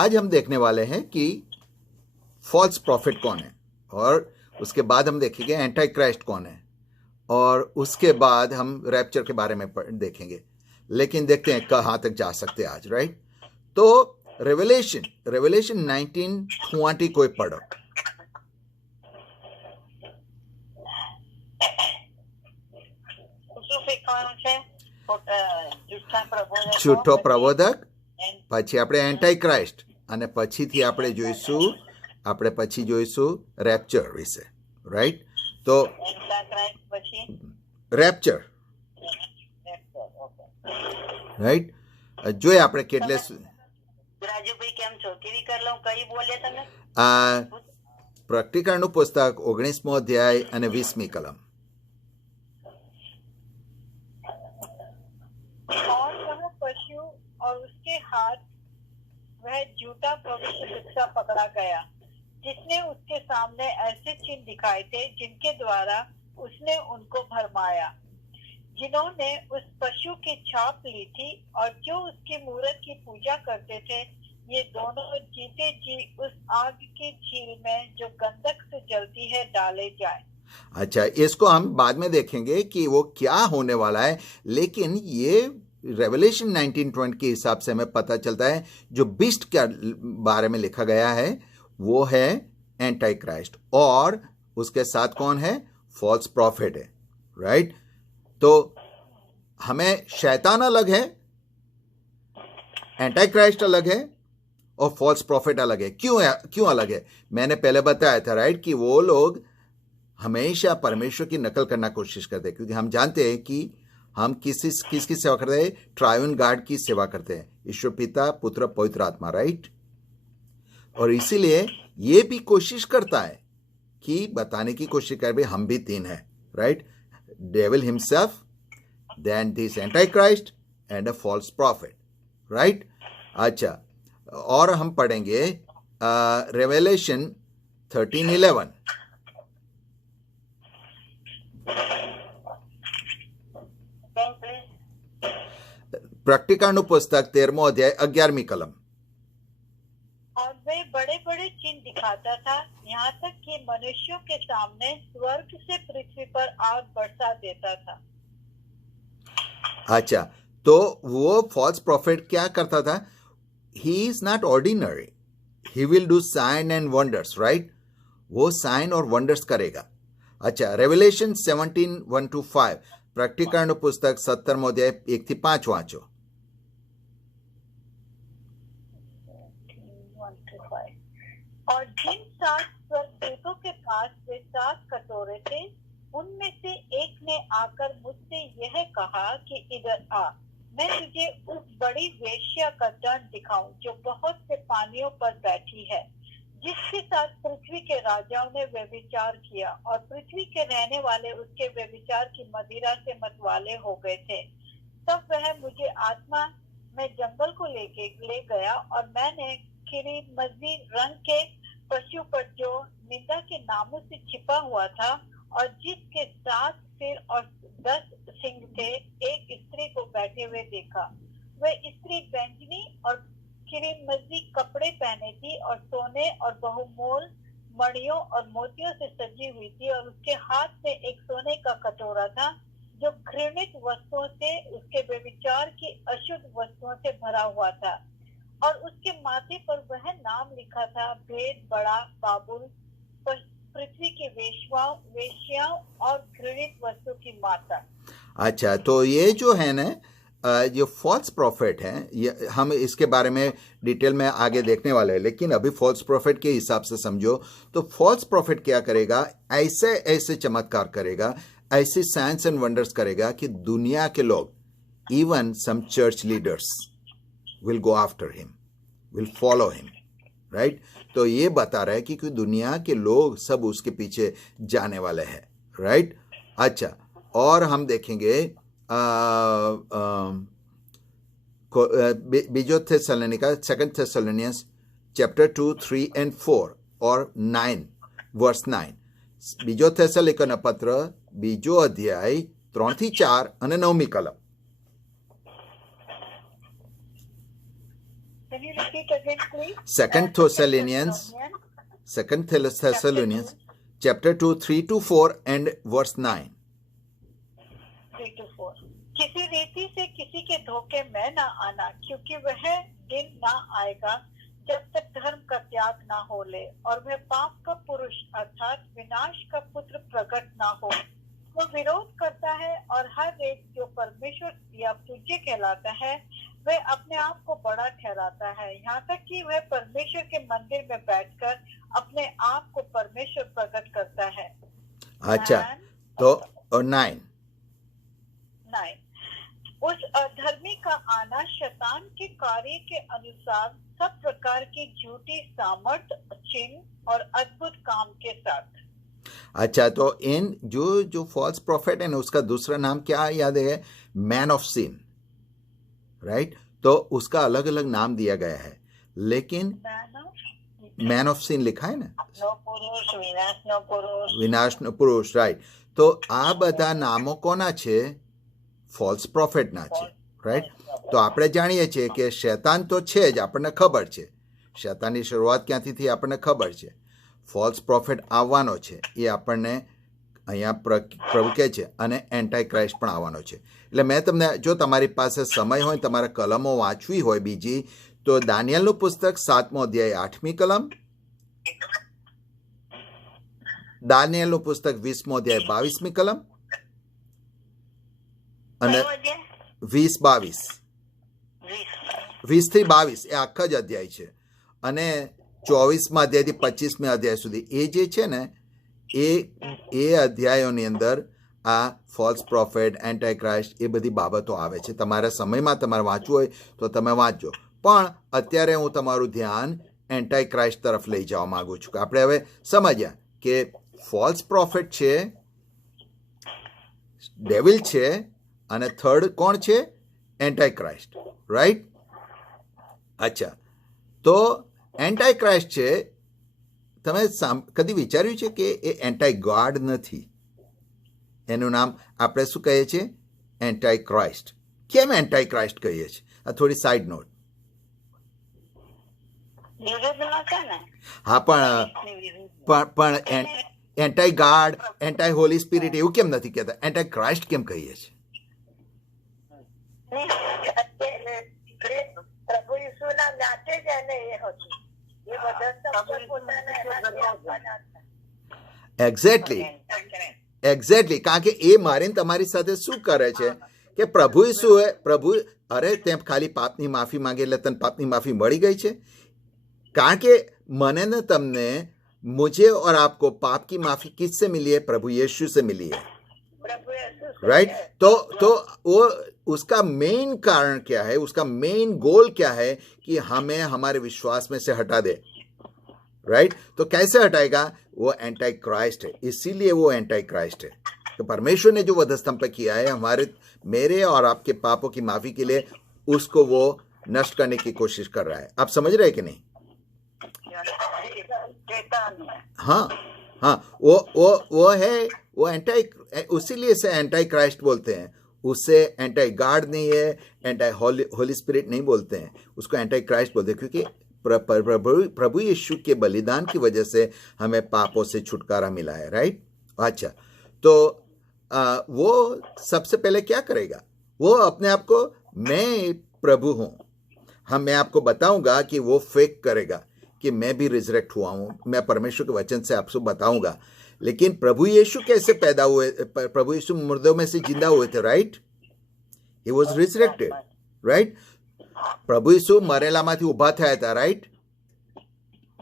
आज हम देखने वाले हैं कि फॉल्स प्रॉफिट कौन है, और उसके बाद हम देखेंगे एंटी क्राइस्ट कौन है, और उसके बाद हम रैप्चर के बारे में देखेंगे। लेकिन देखते हैं कहाँ तक जा सकते हैं आज, राइट। तो रेवलेशन 19:20 कोई पढ़ो। જૂઠો પ્રબોધક, પછી આપણે એન્ટી ક્રાઇસ્ટ, અને પછીથી આપણે જોઈશું રેપ્ચર વિશે, રાઈટ। તો રેપ્ચર, રાઈટ। જોઈએ આપણે કેટલે રાજુભાઈ કેમ છો? કેવી કર લઉં? કઈ બોલે તમે? પ્રકટીકરણનું પુસ્તક 19મો અધ્યાય અને 20મી કલમ। और वह पशु और उसके हाथ वह झूठा भविष्य वक्ता पकड़ा गया, जिसने उसके सामने ऐसे चिन्ह दिखाए थे जिनके द्वारा उसने उनको भरमाया, जिन्होंने उस पशु की छाप ली थी और जो उसकी मूरत की पूजा करते थे, ये दोनों जीते जी उस आग की झील में जो गंधक से जलती है डाले जाए। अच्छा, इसको हम बाद में देखेंगे कि वो क्या होने वाला है, लेकिन ये रेवलेशन 19:20 के हिसाब से हमें पता चलता है जो बिस्ट के बारे में लिखा गया है वो है एंटी क्राइस्ट, और उसके साथ कौन है? फॉल्स प्रॉफिट है, राइट। तो हमें शैतान अलग है, एंटी क्राइस्ट अलग है, और फॉल्स प्रॉफिट अलग है। क्यों अलग है? मैंने पहले बताया था, राइट, कि वो लोग हमेशा परमेश्वर की नकल करना कोशिश करते हैं, क्योंकि हम जानते हैं कि हम किसकी सेवा करते हैं? ट्रायन गॉड की सेवा करते हैं, ईश्वर पिता, पुत्र, पवित्र आत्मा, राइट। और इसीलिए ये भी कोशिश करता है कि बताने की कोशिश कर भाई हम भी तीन हैं, right. Devil himself, then this antichrist and a false prophet, right. अच्छा, और हम पढ़ेंगे रेवलेशन 13:11। प्रकटीकरणનું પુસ્તક 13મો અધ્યાય 11મી કલમ। और वे बड़े बड़े चिन्ह दिखाता था, यहाँ तक कि मनुष्यों के सामने स्वर्ग से पृथ्वी पर आग बरसा देता था। अच्छा, तो वो फॉल्स प्रॉफिट क्या करता था? He is not ordinary, he will do sign and wonders, right. वो साइन और वंडर्स करेगा। अच्छा, रेवलेशन 17:1-5, प्रकटीकरणનું પુસ્તક 17મો અધ્યાય 1-5 વાંચો। और जिन 7 स्वर्गदूतों के पास वे 7 कटोरे थे, उनमें से एक ने आकर मुझसे यह कहा कि इधर आ, मैं तुझे उस बड़ी वेश्या का दंड दिखाऊं जो बहुत से पानियों पर बैठी है, जिसके साथ पृथ्वी के राजाओं ने व्यभिचार किया, और पृथ्वी के रहने वाले उसके व्यभिचार की मदिरा से मतवाले हो गए थे। तब वह मुझे आत्मा में जंगल को ले गया, और मैंने खिरीमजी रंग के पशु पर जो निंदा के नामों से छिपा हुआ था और जिसके 7 सिर और 10 सिंग थे, एक स्त्री को बैठे हुए देखा। वह स्त्री बैंगनी और खिरीमजी कपड़े पहने थी और सोने और बहुमोल मणियों और मोतियों से सजी हुई थी, और उसके हाथ में एक सोने का कटोरा था जो घृणित वस्तुओं से, उसके व्यभिचार की अशुद्ध वस्तुओं से भरा हुआ था, और उसके माथे पर वह नाम लिखा था, भेद बड़ा बाबुल, पृथ्वी की वेश्याओं और घृणित वस्तु की माता। अच्छा, तो ये जो है ना, जो फॉल्स प्रॉफिट है, हम इसके बारे में डिटेल में आगे देखने वाले हैं, लेकिन अभी फॉल्स प्रॉफिट के हिसाब से समझो। तो फॉल्स प्रॉफिट क्या करेगा? ऐसे चमत्कार करेगा, ऐसे साइंस एंड वंडर्स करेगा कि दुनिया के लोग, even some church leaders will go after him, will follow him, right. तो ये बता रहा है कि दुनिया के लोग सब उसके पीछे जाने वाले हैं, राइट। अच्छा, और हम देखेंगे बीजो थेसलोनिका, 2 Thessalonians chapter 2, 3 and 4 और 9 verse 9। બીજો થેસલોનિકાનો પત્ર બીજો અધ્યાય 3-4 અને 9મી કલમ। Can you repeat again, please? Second Thessalonians chapter 2, 3-4 and verse 9. 3-4. किसी रीति से किसी के धोखे में न आना, क्योंकि वह दिन न आएगा जब तक धर्म का त्याग न हो ले और वह पाप का पुरुष अर्थात विनाश का पुत्र प्रकट न हो। वो विरोध करता है और हर एक जो परमेश्वर या पूज्य कहलाता है वह अपने आप को बड़ा ठहराता है, यहाँ तक कि वह परमेश्वर के मंदिर में बैठकर अपने आप को परमेश्वर प्रकट करता है। अच्छा, तो और 9 उस अधर्मी का आना शैतान के कार्य के अनुसार सब प्रकार की झूठी सामर्थ, चिन्ह और अद्भुत काम के साथ। अच्छा, तो इन जो फॉल्स प्रॉफिट है ना, उसका दूसरा नाम क्या याद है? Man of sin, right? तो उसका अलग अलग नाम दिया गया है, लेकिन मैन ऑफ सिन लिखा है ना, વિનાશનો પુરુષ, રાઈટ? તો આ બધા નામો કોના છે? ફોલ્સ પ્રોફેટના છે, રાઈટ? તો આપણે જાણીએ છીએ કે શૈતાન તો છે જ, આપણને ખબર છે. શૈતાનની શરૂઆત ક્યાંથી થઈ આપણને ખબર છે. ફોલ્સ પ્રોફેટ આવવાનો છે એ આપણને અહીંયા પ્રભુ કહે છે, અને એન્ટાઈ ક્રાઇસ્ટ પણ આવવાનો છે. એટલે મેં તમને, જો તમારી પાસે સમય હોય, તમારે કલમો વાંચવી હોય બીજી, તો દાનિયેલનું પુસ્તક 7મો અધ્યાય 8મી કલમ, દાનિયેલનું પુસ્તક 20મો અધ્યાય 22મી કલમ અને 20-22 20 થી 22 એ આખા જ અધ્યાય છે. અને 24મા અધ્યાયથી 25મી અધ્યાય સુધી એ જે છે ને એ અધ્યાયોની અંદર આ ફોલ્સ પ્રોફેટ, એન્ટાઈ ક્રાઇસ્ટ એ બધી બાબતો આવે છે. તમારા સમયમાં તમારે વાંચવું હોય તો તમે વાંચજો, પણ અત્યારે હું તમારું ધ્યાન એન્ટાઈ ક્રાઇસ્ટ તરફ લઈ જવા માંગુ છું. કે આપણે હવે સમજ્યા કે ફોલ્સ પ્રોફેટ છે, ડેવિલ છે, અને થર્ડ કોણ છે? એન્ટાઈ ક્રાઇસ્ટ, રાઈટ? અચ્છા, તો એન્ટાઈ ક્રાઇસ્ટ છે, તમે કદી વિચાર્યું છે કે એ એન્ટાઈ ગોડ નથી? એનું નામ આપણે શું કહીએ છીએ? એન્ટાઈ ક્રાઇસ્ટ. કેમ એન્ટાઈ ક્રાઇસ્ટ કહીએ છીએ? આ થોડી સાઈડ નોટ. હા, પણ એન્ટાઈ ગાડ, એન્ટાઈ હોલી સ્પિરિટ એવું કેમ નથી કહેતા? એન્ટાઈ ક્રાઇસ્ટ કેમ કહીએ છીએ? પ્રભુ ઈસુના નાતે જ એને એ હતું, એ બધા એક્ઝેક્ટલી. કારણ કે એ મારીને તમારી સાથે શું કરે છે કે પ્રભુ ઈસુએ અરે તેમ ખાલી પાપની માફી માંગે એટલે તને પાપની માફી મળી ગઈ છે? કારણ કે મને ને તમને, मुझे और आपको पाप की माफी किससे मिली है? प्रभु यीशु से मिली है, राइट? तो वो उसका मेन कारण क्या है? उसका मेन गोल क्या है? कि हमें हमारे विश्वास में से हटा दे, राइट? तो कैसे हटाएगा? वो एंटाई क्राइस्ट है, इसीलिए वो एंटाई क्राइस्ट है. तो परमेश्वर ने जो वधस्तंभ पे किया है मेरे और आपके पापों की माफी के लिए, उसको वो नष्ट करने की कोशिश कर रहा है. आप समझ रहे हैं कि नहीं? हाँ, वो है, वो एंटाई, उसीलिए से एंटाई क्राइस्ट बोलते हैं. उससे एंटाई गॉड नहीं है, एंटाई होली स्पिरिट नहीं बोलते हैं, उसको एंटाई क्राइस्ट बोलते हैं, क्योंकि प्रभु यीशु के बलिदान की वजह से हमें पापों से छुटकारा मिला है, राइट? अच्छा, तो वो सबसे पहले क्या करेगा? वो अपने आप को मैं प्रभु हूँ, मैं आपको बताऊंगा कि वो फेक करेगा कि मैं भी रिजरेक्ट हुआ हूँ, मैं परमेश्वर के वचन से आपको बताऊंगा. लेकिन प्रभु यीशु कैसे पैदा हुए? प्रभु यीशु मुर्दों में से जिंदा हुए थे, right? He was resurrected, right? प्रभु यीशु मरेलाમાંથી ઊભા થયા હતા, રાइट?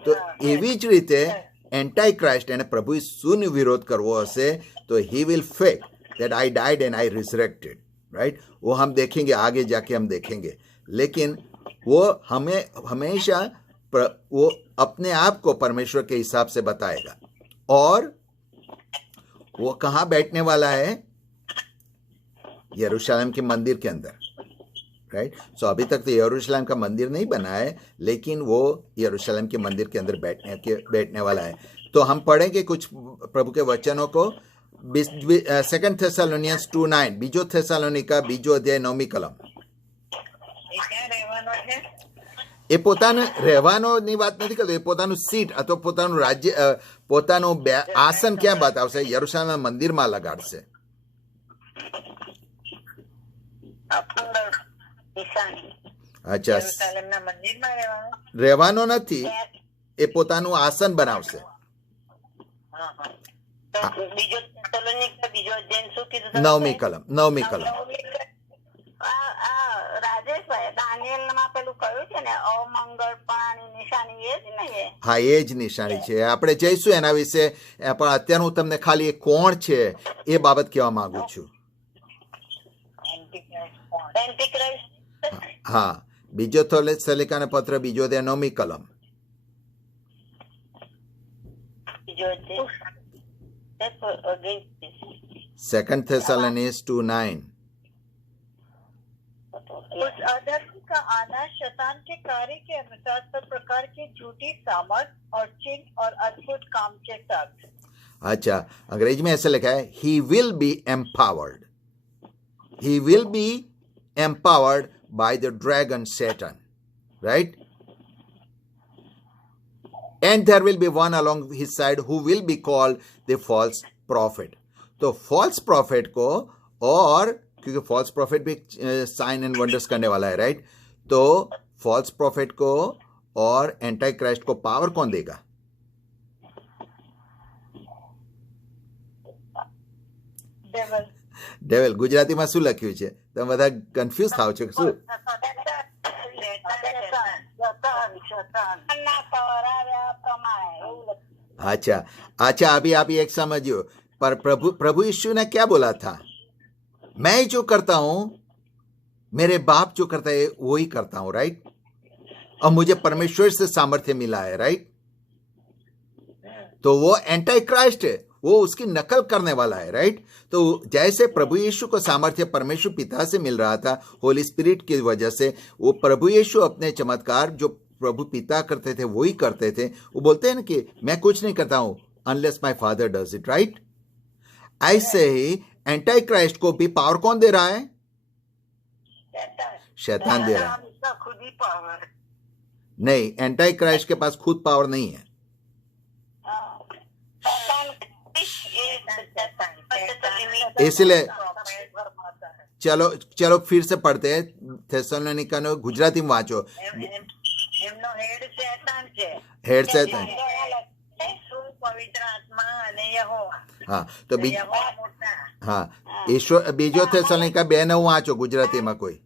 તો એવી જ રીતે એન્ટાઈ ક્રાઇસ્ટ એને પ્રભુ ઈસુનો વિરોધ કરવો હશે તો he will fake that I died and I resurrected, right? वो हम देखेंगे, आगे जाके हम देखेंगे. लेकिन वो हमें हमेशा वो अपने आप को परमेश्वर के हिसाब से बताएगा. और वो कहाँ बैठने वाला है? यरूशलेम के मंदिर के अंदर, राइट? सो अभी तक तो यरूशलेम का मंदिर नहीं बना है, लेकिन वो यरूशलेम के मंदिर के अंदर बैठने वाला है. तो हम पढ़ेंगे कुछ प्रभु के वचनों को. 2 थेसलोनियंस 2:9, बीजो थेसलोनिका बीजो अध्याय 9મી કલમ. એ પોતાને રહેવાનોની વાત નથી કરતો, એ પોતાનું સીટ અથવા પોતાનું રાજ્ય પોતાનું આસન ક્યાં બતાવશે? યરુશલેમ મંદિરમાં લગાડશે. અચ્છા, યરુશલેમના મંદિરમાં રહેવાનું. રહેવાનો નથી, એ પોતાનું આસન બનાવશે. તો બીજો થેસલોનિકા બીજો અધ્યાય શું કીધું તમે? 9મી કલમ. રાજેશભાઈ, દાનિયેલમાં પેલું કહ્યું છે ને અમંગળ પાણી નિશાની, એ જ ને એ? હા, એ જ નિશાની છે. આપણે જઈશું એના વિશે, પણ અત્યારે હું તમને ખાલી એ કોણ છે એ બાબત કહેવા માંગુ છું. એન્ટિક્રાઇસ્ટ. હા, બીજો થેસલોનિકાનો પત્ર બીજો અધ્યાય 9મી કલમ. બીજો અધ્યાય. સેકન્ડ થेसलोनिकस 2:9. उस अधर्म का आना शैतान के कार्य के अनुसार सब प्रकार की झूठी सामर्थ और चिन्ह और अद्भुत काम के साथ. अच्छा, अंग्रेजी में ऐसे लिखा है, he will be empowered. He will be empowered by the dragon Satan, right? And there will be one along his side who will be called the false prophet. तो false prophet को, और क्योंकि false prophet भी sign and wonders करने वाला है, right? तो false prophet को और एंटी क्राइस्ट को पावर कौन देगा? ડેવલ. ગુજરાતીમાં શું લખ્યું છે? તમે બધા કન્ફ્યુઝ થાવ છો શું? अच्छा, अभी एक समझियो, पर प्रभु यीशु ने क्या बोला था? मैं जो करता हूं, मेरे बाप जो करता है वो ही करता हूं, राइट? और मुझे परमेश्वर से सामर्थ्य मिला है, राइट? तो वो एंटी क्राइस्ट है, वो उसकी नकल करने वाला है, राइट? तो जैसे प्रभु यीशु को सामर्थ्य परमेश्वर पिता से मिल रहा था होली स्पिरिट की वजह से, वो प्रभु यीशु अपने चमत्कार जो प्रभु पिता करते थे वो ही करते थे. वो बोलते हैं ना कि मैं कुछ नहीं करता हूं unless my father does it, right? ऐसे ही एंटी क्राइस्ट को भी पावर कौन दे रहा है? शैतान दे रहा है. खुद ही पावर नहीं, एंटी क्राइस्ट के पास खुद पावर नहीं है. इसलिए चलो फिर से पढ़ते हैं. થેસલોનિકાનો ગુજરાતીમાં વાંચો. એમનો હેડ શૈતાન છે. હેડ શૈતાન. પવિત્ર આત્મા અને યહોવા. હા, તો હા, ઈશ્વર. બીજો થેસલોનિકા 2:9 વાંચો ગુજરાતીમાં કોઈ.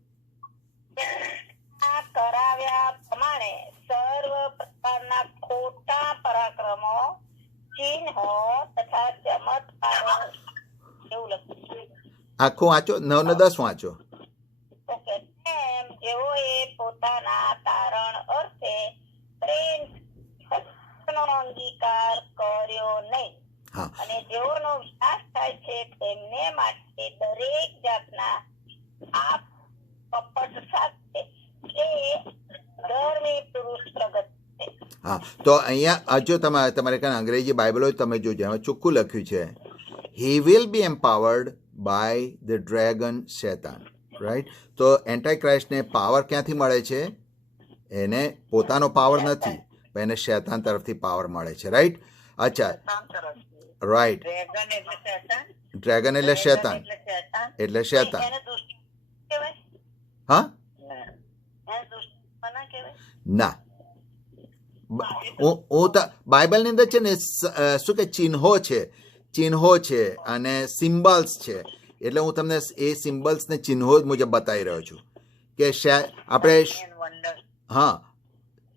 કરાવ્યા પ્રમાણે સર્વ પ્રકારના ખોટા પરાક્રમો, ચિહ્નો તથા ચમત્કારો, એવું લખ્યું. આખું વાંચો, 9 ને 10 વાંચો. જેઓએ પોતાના તારણ અર્થે પ્રેમનો અંગીકાર કર્યો નહીં, અને જેઓનો વિનાશ થાય છે તેમને માટે દરેક જાતના પાપ કપટ સાથે એ ધર્મી પુરુષ પ્રગટ છે. હા, તો અહીંયા જો તમારે કાંઈ અંગ્રેજી બાઇબલ હોય તમે જોજો, એમાં ચોખ્ખું લખ્યું છે, he will be empowered by the dragon Satan, right? તો એન્ટી ક્રાઇસ્ટને પાવર ક્યાંથી મળે છે? એને પોતાનો પાવર નથી, પણ એને શૈતાન તરફથી પાવર મળે છે, રાઈટ? અચ્છા, રાઈટ. ડ્રેગન એટલે શૈતાન. એટલે શૈતાન. હા, ના, હું બાઇબલની અંદર છે ને શું કે ચિહ્નો છે અને સિમ્બલ્સ છે. એટલે હું તમને એ સિમ્બલ્સ ને ચિહ્નો મુજબ બતાવી રહ્યો છું કે આપણે, હા,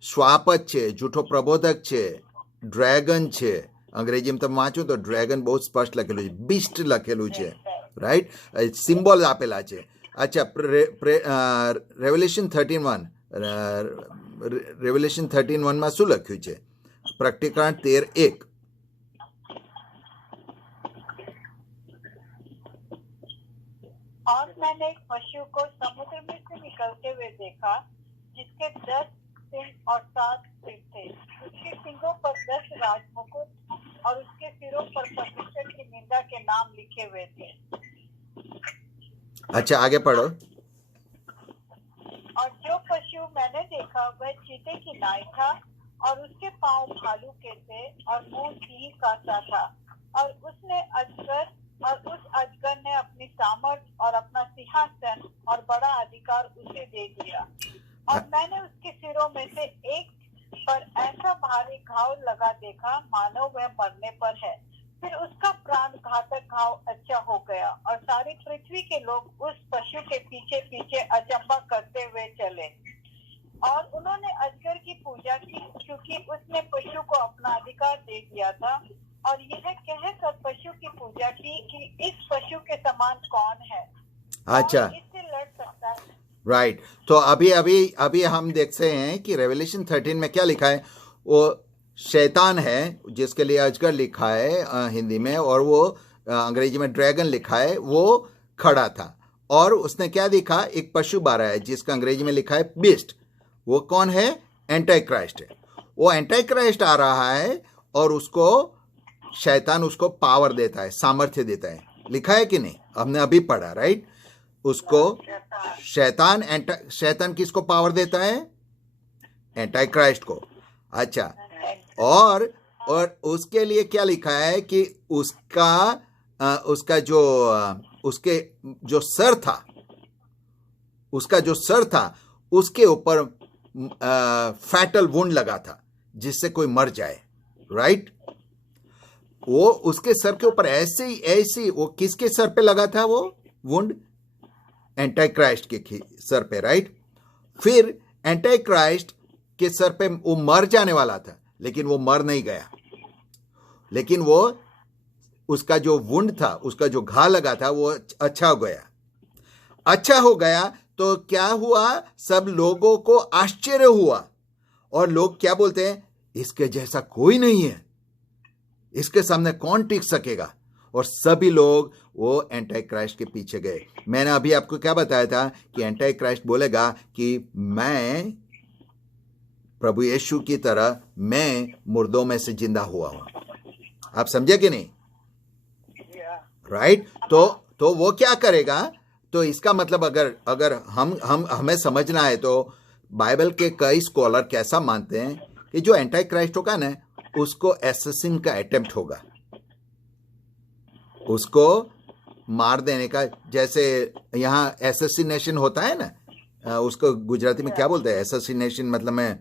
શ્વાપ જ છે, જૂઠો પ્રબોધક છે, ડ્રેગન છે. અંગ્રેજીમાં તમે વાંચો તો ડ્રેગન બહુ સ્પષ્ટ લખેલું છે, બીસ્ટ લખેલું છે, રાઈટ? સિમ્બોલ આપેલા છે. અચ્છા, રેવલ્યુશન 13:1 માં શું લખ્યું છે? પ્રકટીકરણ 13:1. और मैंने एक पशु को समुद्र में से निकलते हुए देखा, जिसके 10 सिंह और 7 सिर थे. उसके सिंगों पर 10 राजमुकुट और उसके सिरों पर परमेश्वर की निंदा के नाम लिखे हुए थे. अच्छा, आगे पढ़ो. और जो पशु मैंने देखा वह चिन्ह नाई था और उसके पांव भालू के थे और मुंह सिंह का सा था। और उस अजगर ने अपनी सामर्थ और अपना सिंहासन और बड़ा अधिकार उसे दे दिया। और मैंने उसके सिरों में से एक पर ऐसा भारी घाव लगा देखा मानो वह मरने पर है। फिर उसका प्राण घातक घाव अच्छा हो गया और सारी पृथ्वी के लोग उस पशु के पीछे पीछे अचंभा करते हुए चले। और उन्होंने अजगर की पूजा की क्योंकि उसने पशु को अपना अधिकार दे दिया था। और यह कहकर पशु की पूजा की कि इस पशु के समान कौन है, अच्छा, इससे लड़ सकता है। राइट। तो अभी हम देखते हैं कि रेवलेशन 13 में क्या लिखा है। वो शैतान है जिसके लिए अजगर लिखा है हिंदी में, और वो अंग्रेजी में ड्रैगन लिखा है, वो खड़ा था और उसने क्या दिखा, एक पशु बारा है जिसका अंग्रेजी में लिखा है बीस्ट। वो कौन है? एंटी क्राइस्ट है। वो एंटी क्राइस्ट आ रहा है और उसको शैतान उसको पावर देता है, सामर्थ्य देता है। लिखा है कि नहीं? हमने अभी पढ़ा, राइट। उसको शैतान किसको पावर देता है? एंटी क्राइस्ट को। अच्छा, और उसके लिए क्या लिखा है कि उसका जो सर था उसके ऊपर फैटल वुंड लगा था जिससे कोई मर जाए, राइट। वो उसके सर के ऊपर ऐसी वो किसके सर पे लगा था वो वुंड? एंटी क्राइस्ट के सर पे, राइट। फिर एंटी क्राइस्ट के सर पे वो मर जाने वाला था, लेकिन वो मर नहीं गया। लेकिन वो उसका जो वुंड था, उसका जो घा लगा था, वो अच्छा हो गया। तो क्या हुआ? सब लोगों को आश्चर्य हुआ और लोग क्या बोलते हैं? इसके जैसा कोई नहीं है, इसके सामने कौन टिक सकेगा? और सभी लोग वो एंटी क्राइस्ट के पीछे गए। मैंने अभी आपको क्या बताया था कि एंटी क्राइस्ट बोलेगा कि मैं प्रभु यीशु की तरह मैं मुर्दों में से जिंदा हुआ हूं। आप समझे कि नहीं? राइट। तो वो क्या करेगा? तो इसका मतलब अगर हमें समझना है तो बाइबल के कई स्कॉलर कैसा मानते हैं कि जो एंटी क्राइस्ट होगा ना, उसको एसेसिन का अटेम्प्ट होगा, उसको मार देने का। जैसे यहाँ एसेसिनेशन होता है ना, उसको गुजराती में क्या बोलते हैं? एसेसिनेशन मतलब में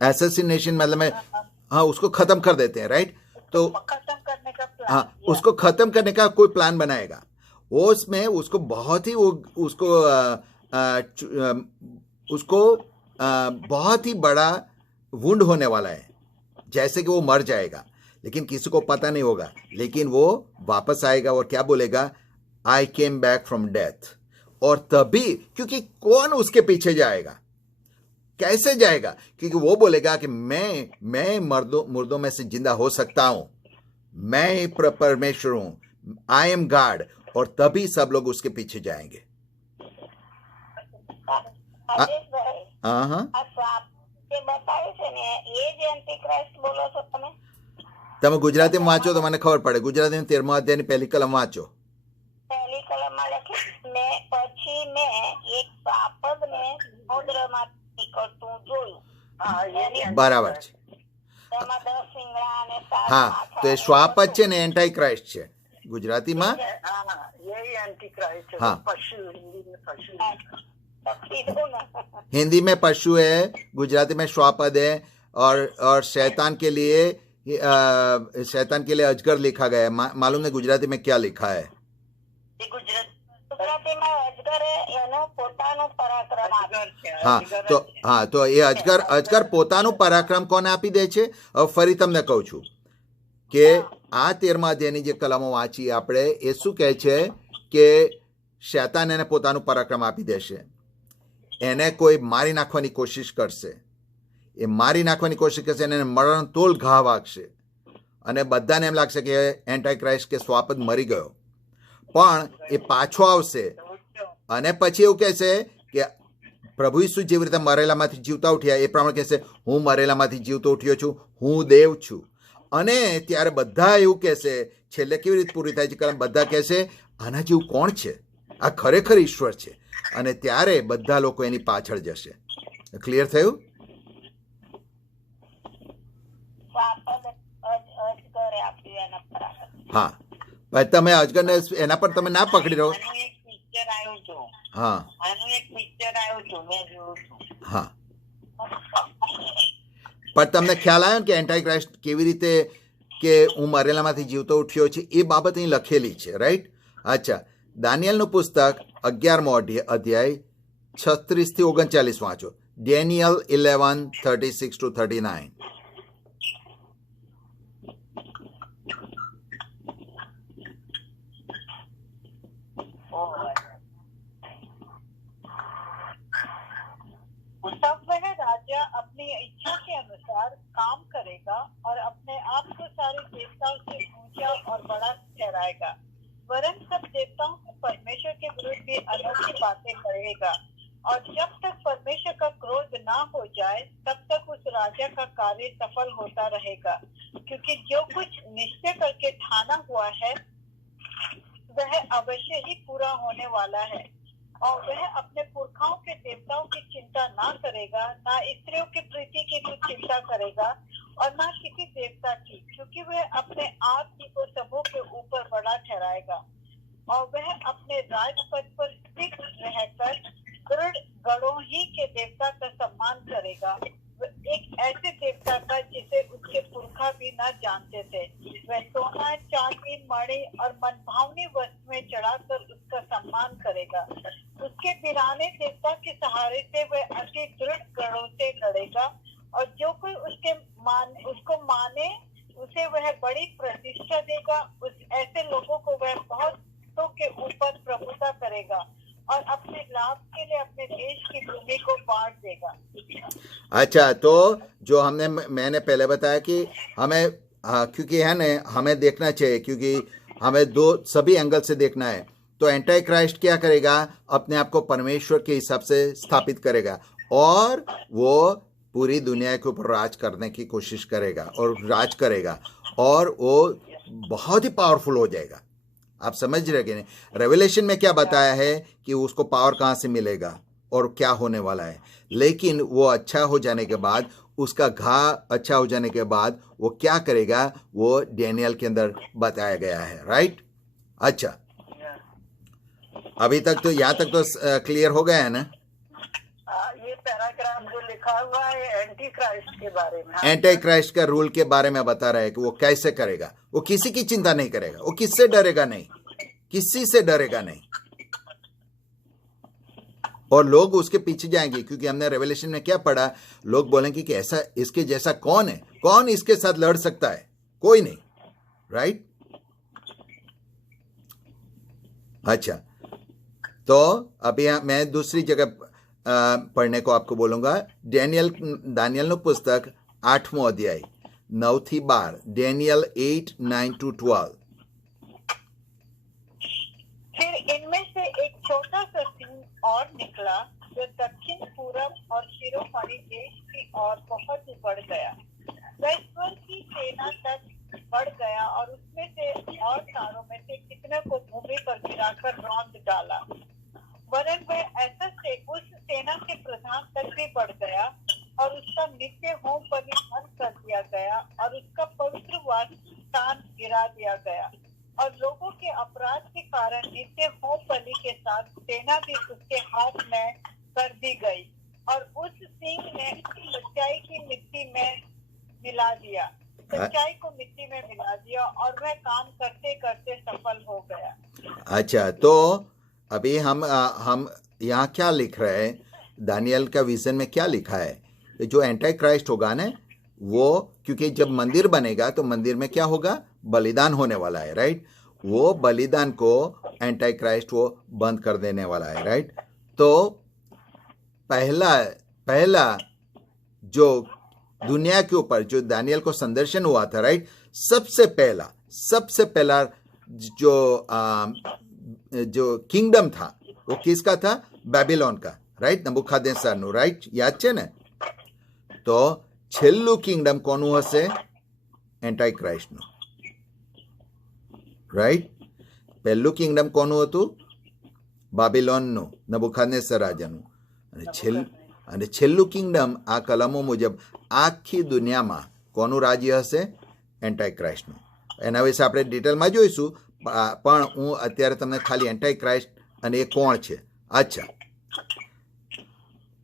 एसेसिनेशन मतलब में हाँ, उसको खत्म कर देते हैं, राइट। तो खत्म करने का प्लान, हाँ, उसको खत्म करने का कोई प्लान बनाएगा। वो उसमें उसको बहुत ही बहुत ही बड़ा वुंड होने वाला है, जैसे कि वो मर जाएगा, लेकिन किसी को पता नहीं होगा। लेकिन वो वापस आएगा और क्या बोलेगा? आई केम बैक फ्रॉम डेथ। और तभी, क्योंकि कौन उसके पीछे जाएगा? कैसे जाएगा? क्योंकि वो बोलेगा कि मैं मुर्दों में से जिंदा हो सकता हूं, मैं परमेश्वर हूं, आई एम गॉड। और तभी सब लोग उसके पीछे जाएंगे। તમે ગુજરાતીમાં વાંચો તો મને ખબર પડે। ગુજરાતીમાં 13મા અધ્યાયની પહેલી કલમ વાંચો। પહેલી કલમમાં લખ્યું ને પછી મેં એક શ્વાપદને સમુદ્રમાં નીકળતું જોયું। બરાબર છે। તેમાં 10 શિંગડા અને 7 હા, તો એ શ્વાપદ છે ને એન્ટી ક્રાઇસ્ટ છે ગુજરાતીમાં। हाँ, हिंदी में पशु है, गुजराती में श्वापद है, और शैतान के लिए अजगर लिखा गया है। मालूम है गुजराती में क्या लिखा है? हाँ, तो ये अजगर પોતાનું પરાક્રમ કોને આપી દે છે? હવે ફરી તમને કહું છું કે આ 13મા અધ્યાયની જે કલમો વાંચી આપણે, એ શું કહે છે કે શૈતાન એને પોતાનું પરાક્રમ આપી દેશે, એને કોઈ મારી નાખવાની કોશિશ કરશે, એ મારી નાખવાની કોશિશ કરશે, એને મરણતોલ ઘા વાગશે અને બધાને એમ લાગશે કે એન્ટી ક્રાઇસ્ટ કે સ્વાપદ મરી ગયો। પણ એ પાછો આવશે અને પછી એવું કહેશે કે પ્રભુ ઈસુ જેવી રીતે મરેલામાંથી જીવતા ઉઠ્યા, એ પ્રમાણે કહેશે હું મરેલામાંથી જીવતો ઉઠ્યો છું, હું દેવ છું। અને ત્યારે બધા એવું કહેશે, છેલ્લે કેવી રીતે પૂરી થાય છે? કારણ બધા કહેશે આના જેવું કોણ છે? આ ખરેખર ઈશ્વર છે, અને ત્યારે બધા લોકો એની પાછળ જશે. ક્લિયર થયું? હા, પણ તમે અજગરને એના પર તમે ના પકડી રહો. હા હા, પણ તમને ખ્યાલ આવ્યો ને કે એન્ટાઈ ક્રાઇસ્ટ કેવી રીતે કે હું મરેલામાંથી જીવતો ઉઠ્યો છે એ બાબત અહીં લખેલી છે, રાઈટ? અચ્છા, દાનિયેલનું પુસ્તક 11મો અધ્યાય 36 થી 39 વાંચો. ડેનિયલ 11:36-39. तब वह राजा अपनी इच्छा के अनुसार काम करेगा और अपने आप को सारे देवताओं से ऊंचा और बड़ा ठहराएगा, वरन सब देवताओं को परमेश्वर के विरुद्ध भी अनोखी बातें करेगा, और जब तक परमेश्वर का क्रोध ना हो जाए तब तक उस राजा का कार्य सफल होता रहेगा, क्योंकि जो कुछ निश्चय करके ठाना हुआ है वह अवश्य ही पूरा होने वाला है। और वह अपने पुरखाओं के देवताओं की चिंता ना करेगा, ना स्त्रियों की प्रीति की कुछ चिंता करेगा और ना किसी देवता की, क्योंकि वह अपने आप ही को सबों के ऊपर बड़ा ठहराएगा। और वह अपने राजपद पर स्थित रहकर दृढ़ गढ़ों ही के देवता का सम्मान करेगा, एक ऐसे देवता का जिसे उसके पुरखा भी न जानते थे। वह सोना, चांदी, मणि और मनभावनी वस्तुएं चढ़ाकर उसका सम्मान करेगा। उसके बिराने देवता के सहारे से वह अति दृढ़ गढ़ों से लड़ेगा, और जो कोई उसको माने उसे वह बड़ी प्रतिष्ठा देगा। उस ऐसे लोगों को वह बहुतों के ऊपर प्रभुता करेगा और अपने लाभ के लिए अपने देश की भूमि को बांट देगा। अच्छा, तो जो मैंने पहले बताया कि हमें क्योंकि है ना, हमें देखना चाहिए, क्योंकि हमें सभी एंगल से देखना है। तो एंटाई क्राइस्ट क्या करेगा? अपने आप को परमेश्वर के हिसाब से स्थापित करेगा और वो पूरी दुनिया के ऊपर राज करने की कोशिश करेगा और राज करेगा, और वो बहुत ही पावरफुल हो जाएगा। आप समझ रहे कि नहीं? रेवलेशन में क्या बताया है कि उसको पावर कहाँ से मिलेगा और क्या होने वाला है, लेकिन वो अच्छा हो जाने के बाद, उसका घा अच्छा हो जाने के बाद वो क्या करेगा वो डैनियल के अंदर बताया गया है, राइट? अच्छा, अभी तक तो यहाँ तक तो क्लियर हो गया है ना? ये पैराग्राफ जो लिखा हुआ है एंटी क्राइस्ट के बारे में, एंटी क्राइस्ट का रूल के बारे में बता रहा है कि वो कैसे करेगा। वो किसी की चिंता नहीं करेगा, वो किससे डरेगा नहीं, किसी से डरेगा नहीं, और लोग उसके पीछे जाएंगे। क्योंकि हमने रेवलेशन में क्या पढ़ा, लोग बोलेंगे कि ऐसा इसके जैसा कौन है, कौन इसके साथ लड़ सकता है? कोई नहीं, राइट? अच्छा, तो अभी मैं दूसरी जगह पढ़ने को आपको बोलूंगा. दानियलનું પુસ્તક 8મો અધ્યાય 9 થી 12. ડેનિयल 8:9-12. फिर इनमें से एक छोटा सा सिंह और निकला जो दक्षिण पूरब और शिरोमणि देश की ओर बहुत ही बढ़ गया. वह स्वर्ग की सेना तक बढ़ गया और उसमें से और तारों में से कितने को भूमि पर गिराकर रौंद डाला. वरन वह ऐसा से उस सेना के प्रधान तक भी बढ़ गया और उसका नित्य होम बलि बंद कर दिया गया और उसका पवित्र वास स्थान गिरा दिया गया. और लोगों के अपराध के कारण नित्य होम बलि के साथ सेना भी उसके हाथ में कर दी गई और उस सिंह ने सच्चाई की मिट्टी में मिला दिया, सच्चाई को मिट्टी में मिला दिया और वह काम करते करते सफल हो गया. अच्छा, तो अभी हम यहाँ क्या लिख रहे हैं? दानियल का विजन में क्या लिखा है? जो एंटी क्राइस्ट होगा ना, वो क्योंकि जब मंदिर बनेगा तो मंदिर में क्या होगा? बलिदान होने वाला है, राइट? वो बलिदान को एंटी क्राइस्ट वो बंद कर देने वाला है, राइट? तो पहला जो दुनिया के ऊपर जो दानियल को संदर्शन हुआ था, राइट, सबसे पहला जो किंगडम था वो किसका था? बेबीलोन का, राइट? नबूखदनेस्सरનું, राइट? याद છે ને? તો છેલ્લું કિંગડમ કોનું હશે? એન્ટી ક્રાઇસ્ટનું, રાઈટ? પહેલું કિંગડમ કોનું હતું? બાબિલોનનું, નબુખાદનેસર રાજાનું. અને છેલ્લું કિંગડમ આ કલમો મુજબ આખી દુનિયામાં કોનું રાજ્ય હશે? એન્ટાઈ ક્રાઇસ્ટનું. એના વિશે આપણે ડિટેલમાં જોઈશું, પણ હું અત્યારે તમને ખાલી एंटाई क्राइस्ट અને એ કોણ છે. अच्छा,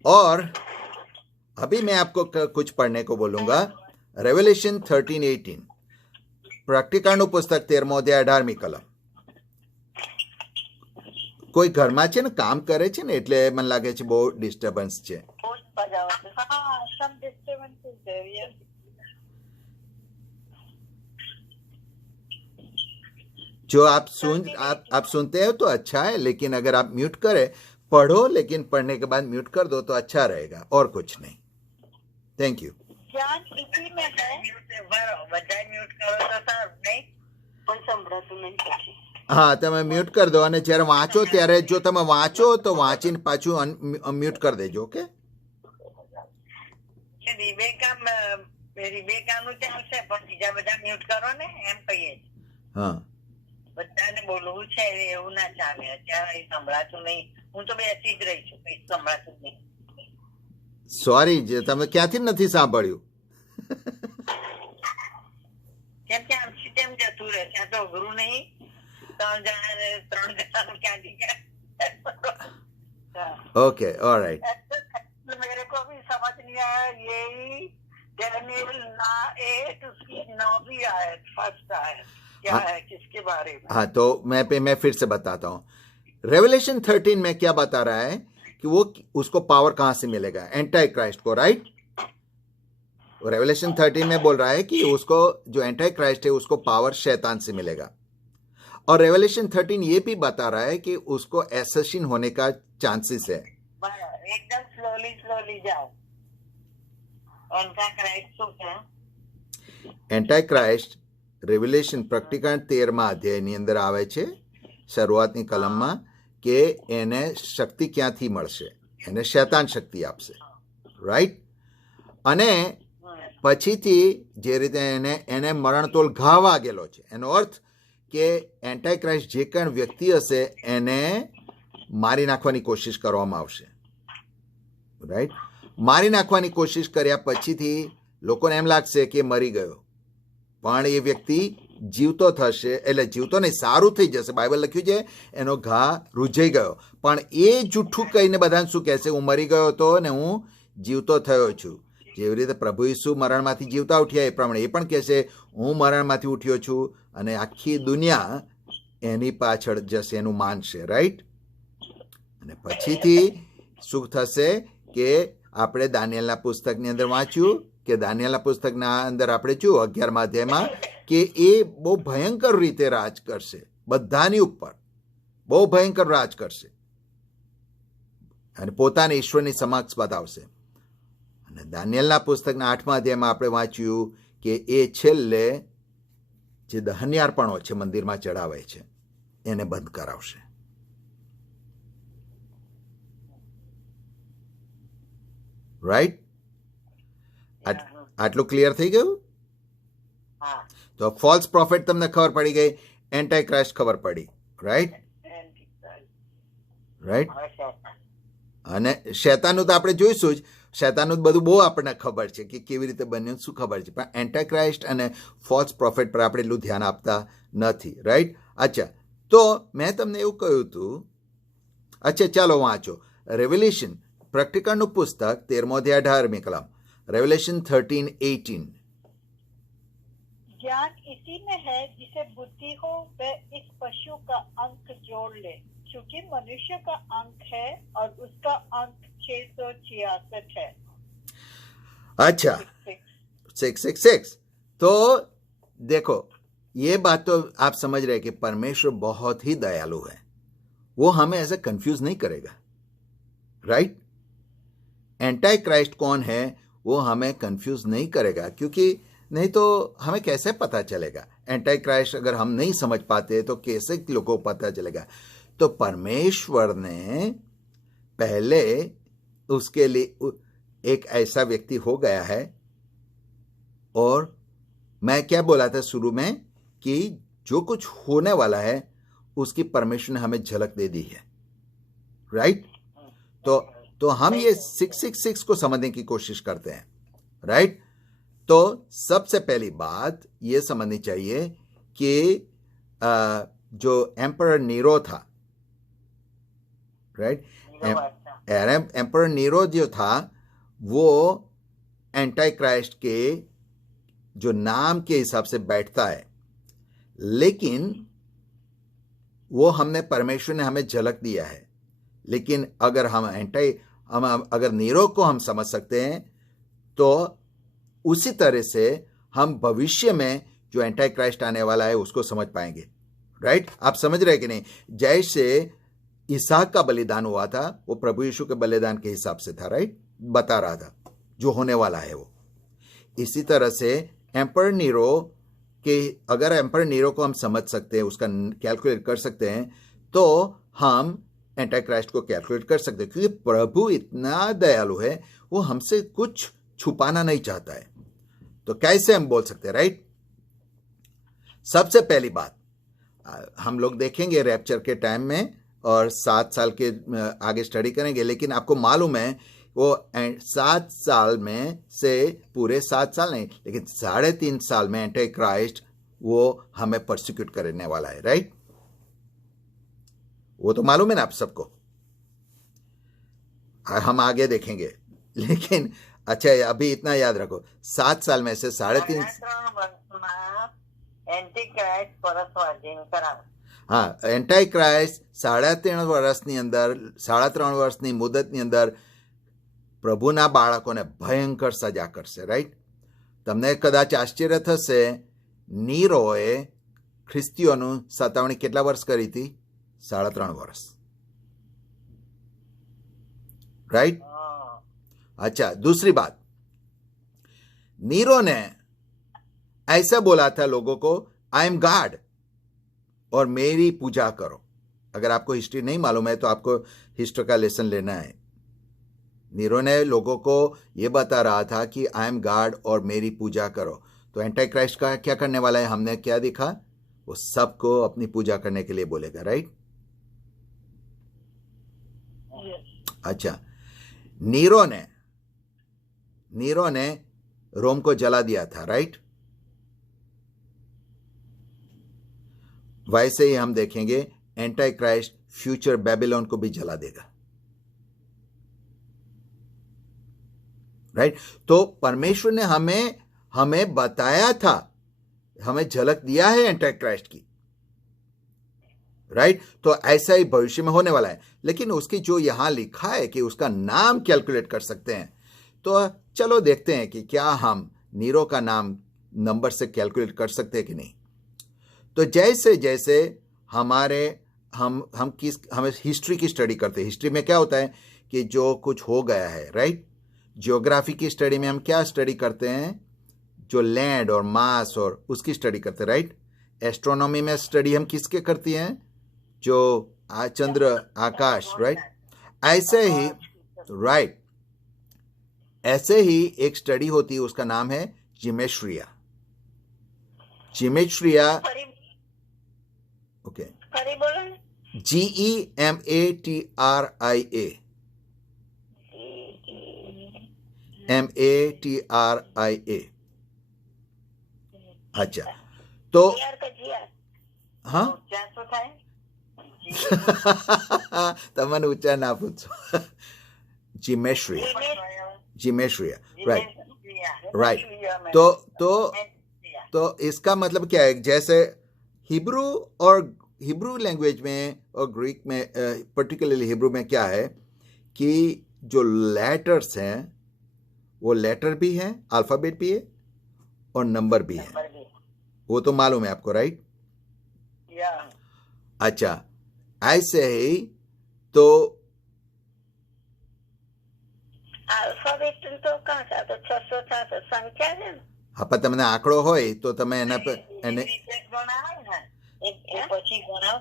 और अभी मैं आपको कुछ पढ़ने को बोलूंगा. रेवलेशन 13:18, પ્રકટીકાળનું પુસ્તક 13મો અધ્યાય 18મી કલમ. કોઈ ઘરમાં છે ને કામ કરે છે ને એટલે મને લાગે છે બહુ ડિસ્ટર્બન્સ છે. हाँ, some disturbance is there, yes. जो आप सुनते हो तो अच्छा है, लेकिन अगर आप म्यूट करें, पढ़ो लेकिन पढ़ने के बाद म्यूट कर दो तो अच्छा रहेगा, और कुछ नहीं. Thank you. ज्ञान इसी में है. બધાય મ્યુટ કરો તો સારું નહીં, પણ સંભળાતું નહીં. હા, તમે મ્યુટ કરી દો અને જ્યારે વાંચો ત્યારે જો તમે વાંચો તો વાંચીને પાછું મ્યુટ કરી દેજો. ઓકે? રિબેકાનું ચાલશે પણ બીજા બધા મ્યુટ કરો ને, એમ કહીએ. હા, બધાને બોલવું છે એવું ના ચાલે. અત્યારે સંભળાતું નહીં. હું તો બેસી જ રહી છું, કઈ સંભળાતું નહીં. સોરી, તમે ક્યાંથી નથી સાંભળ્યું? કેમ કે આમથી તેમ જતું રહે, ત્યાં તો અઘરું નહીં. ત્રણ જણાનું ક્યાંથી ક્યાં. Okay, alright. मेरे को भी समझ नहीं आया. यही डैनियल 8 उसकी 9वीं आयत, फर्स्ट आयत क्या है, किसके बारे में? हाँ, तो मैं फिर से बताता हूँ. रेवलेशन 13 में क्या बता रहा है कि वो उसको पावर कहाँ से मिलेगा? एंटाई क्राइस्ट को, राइट? रेवलेशन 13 में बोल रहा है कि उसको जो एंटाई क्राइस्ट है उसको पावर शैतान से मिलेगा. और रेवलेशन 13 ये भी बता रहा है कि उसको एसेसिन होने का चांसेस है. एकदम स्लोली जाओ. एंटाई क्राइस्ट શું છે? એન્ટાઈ ક્રાઇસ્ટ રેવલેશન પ્રકટીકાંડ 13મા અધ્યાયની અંદર આવે છે શરૂઆતની કલમમાં કે એને શક્તિ ક્યાંથી મળશે? એને શૈતાન શક્તિ આપશે, રાઈટ? અને પછીથી જે રીતે એને મરણતોલ ઘા વાગેલો છે, એનો અર્થ કે એન્ટાઈ ક્રાઇસ્ટ જે કંઈ વ્યક્તિ હશે એને મારી નાખવાની કોશિશ કરવામાં આવશે, રાઈટ? મારી નાખવાની કોશિશ કર્યા પછીથી લોકોને એમ લાગશે કે મરી ગયો, પણ એ વ્યક્તિ જીવતો થશે. એટલે જીવતો નહીં, સારું થઈ જશે. બાઇબલ લખ્યું છે એનો ઘા રૂઝાઈ ગયો, પણ એ જૂઠું કહીને બધાને શું કહેશે? હું મરી ગયો હતો ને હું જીવતો થયો છું. જેવી રીતે પ્રભુ ઈસુ મરણમાંથી જીવતા ઉઠ્યા એ પ્રમાણે એ પણ કહેશે હું મરણમાંથી ઉઠ્યો છું, અને આખી દુનિયા એની પાછળ જશે, એનું માનશે, રાઈટ? અને પછીથી શું થશે કે આપણે દાનિયેલના પુસ્તકની અંદર વાંચ્યું કે દાનિયેલના પુસ્તકના અંદર આપણે જોયું 11મા અધ્યાયમાં કે એ બહુ ભયંકર રીતે રાજ કરશે, બધાની ઉપર બહુ ભયંકર રાજ કરશે અને પોતાને ઈશ્વરની સમક્ષ બતાવશે. અને દાનિયેલના પુસ્તકના 8મા અધ્યાયમાં આપણે વાંચ્યું કે એ છેલ્લે જે દહન્યાર્પણો છે મંદિરમાં ચડાવે છે એને બંધ કરાવશે. રાઈટ? આટલું ક્લિયર થઈ ગયું? તો ફોલ્સ પ્રોફેટ તમને ખબર પડી ગઈ, એન્ટાઈ ક્રાઇસ્ટ ખબર પડી, રાઈટ? રાઈટ? અને શૈતાનનું તો આપણે જોઈશું જ. શૈતાનનું બધું બહુ આપણને ખબર છે કે કેવી રીતે બન્યું, શું ખબર છે, પણ એન્ટાઈ ક્રાઇસ્ટ અને ફોલ્સ પ્રોફેટ પર આપણે એટલું ધ્યાન આપતા નથી, રાઈટ? અચ્છા, તો મેં તમને એવું કહ્યું હતું. અચ્છા, ચાલો વાંચો રેવલેશન પ્રકટીકાળનું પુસ્તક 13મો અધ્યાય 18મી કલમ. रेवलेशन 13:18. ज्ञान इसी में है जिसे बुद्धि हो वह इस पशु का अंक जोड़ ले, क्योंकि मनुष्य का अंक है और उसका अंक 666 है. अच्छा, 666. तो देखो, ये बात तो आप समझ रहे कि परमेश्वर बहुत ही दयालु है, वो हमें ऐसा कंफ्यूज नहीं करेगा, राइट? एंटाई क्राइस्ट कौन है वो हमें कंफ्यूज नहीं करेगा, क्योंकि नहीं तो हमें कैसे पता चलेगा? एंटाई क्राइस्ट अगर हम नहीं समझ पाते तो कैसे लोगों को पता चलेगा? तो परमेश्वर ने पहले उसके लिए एक ऐसा व्यक्ति हो गया है. और मैं क्या बोला था शुरू में कि जो कुछ होने वाला है उसकी परमेश्वर ने हमें झलक दे दी है. राइट। तो हम ये 666 को समझने की कोशिश करते हैं, राइट। तो सबसे पहली बात ये समझनी चाहिए कि जो एम्परर नीरो था, राइट, एम्परर नीरो जो था वो एंटी क्राइस्ट के जो नाम के हिसाब से बैठता है, लेकिन वो हमने परमेश्वर ने हमें झलक दिया है। लेकिन अगर हम अगर नीरो को हम समझ सकते हैं तो उसी तरह से हम भविष्य में जो एंटी क्राइस्ट आने वाला है उसको समझ पाएंगे, राइट। आप समझ रहे कि नहीं? जैसे इसहाक का बलिदान हुआ था वो प्रभु यीशु के बलिदान के हिसाब से था, राइट, बता रहा था जो होने वाला है वो। इसी तरह से एम्परर नीरो के, अगर एम्परर नीरो को हम समझ सकते हैं, उसका कैलकुलेट कर सकते हैं, तो हम एंटी क्राइस्ट को कैलकुलेट कर सकते हैं, क्योंकि प्रभु इतना दयालु है, वो हमसे कुछ छुपाना नहीं चाहता है। तो कैसे हम बोल सकते हैं, राइट। सबसे पहली बात हम लोग देखेंगे रैप्चर के टाइम में और 7 साल के आगे स्टडी करेंगे, लेकिन आपको मालूम है वो 7 साल में से पूरे 7 साल नहीं, लेकिन 3.5 साल में एंटी क्राइस्ट वो हमें परसिक्यूट करने वाला है, राइट। वो तो मालूम है ना आप सबको, हम आगे देखेंगे। लेकिन अच्छा अभी इतना याद रखो, 7 साल में से 3.5 हाँ, एंटी क्राइस्ट 3.5 વર્ષની અંદર 3.5 વર્ષની મુદતની અંદર પ્રભુના બાળકોને ભયંકર સજા કરશે, રાઈટ। તમને કદાચ આશ્ચર્ય થશે, નીરોએ ખ્રિસ્તીઓનું સતાવણી કેટલા વર્ષ કરી હતી? 3.5 વર્ષ, राइट। अच्छा, दूसरी बात, नीरो ने ऐसा बोला था लोगों को, आई एम गॉड और मेरी पूजा करो। अगर आपको हिस्ट्री नहीं मालूम है तो आपको हिस्ट्री का लेसन लेना है। नीरो ने लोगों को यह बता रहा था कि आई एम गॉड और मेरी पूजा करो। तो एंटी क्राइस्ट का क्या करने वाला है? हमने क्या देखा? वो सबको अपनी पूजा करने के लिए बोलेगा, राइट। अच्छा, नीरो ने रोम को जला दिया था, राइट। वैसे ही हम देखेंगे एंटी क्राइस्ट फ्यूचर बेबीलोन को भी जला देगा, राइट। तो परमेश्वर ने हमें बताया था, हमें झलक दिया है एंटी क्राइस्ट की, राइट। तो ऐसा ही भविष्य में होने वाला है। लेकिन उसकी जो यहां लिखा है कि उसका नाम कैलकुलेट कर सकते हैं, तो चलो देखते हैं कि क्या हम नीरो का नाम नंबर से कैलकुलेट कर सकते हैं कि नहीं। तो जैसे जैसे हम हिस्ट्री की स्टडी करते हैं, हिस्ट्री में क्या होता है कि जो कुछ हो गया है, राइट। ज्योग्राफी की स्टडी में हम क्या स्टडी करते हैं? जो लैंड और मास और उसकी स्टडी करते हैं, राइट। एस्ट्रोनॉमी में स्टडी हम किसके करती हैं? जो चंद्र आकाश, राइट। ऐसे ही, राइट, ऐसे ही एक स्टडी होती है, उसका नाम है जिमेट्रिया। Okay, GEMATRIA। अच्छा, तो हाँ તમને ઉચ્ચાર ના પૂછો। जिमेट्रिया, राइट। तो इसका मतलब क्या है? जैसे हिब्रू लैंग्वेज में और ग्रीक में, पर्टिकुलरली हिब्रू में क्या है कि जो लेटर्स हैं वो लेटर भी हैं, अल्फाबेट भी है और नंबर भी है। वो तो मालूम है आपको, राइट। अच्छा, ऐसे ही तो अल्फाबेट तो कहाँ था? तो 666 संख्या है। हाँ, पर તમને આંકડો હોય તો તમે એના પર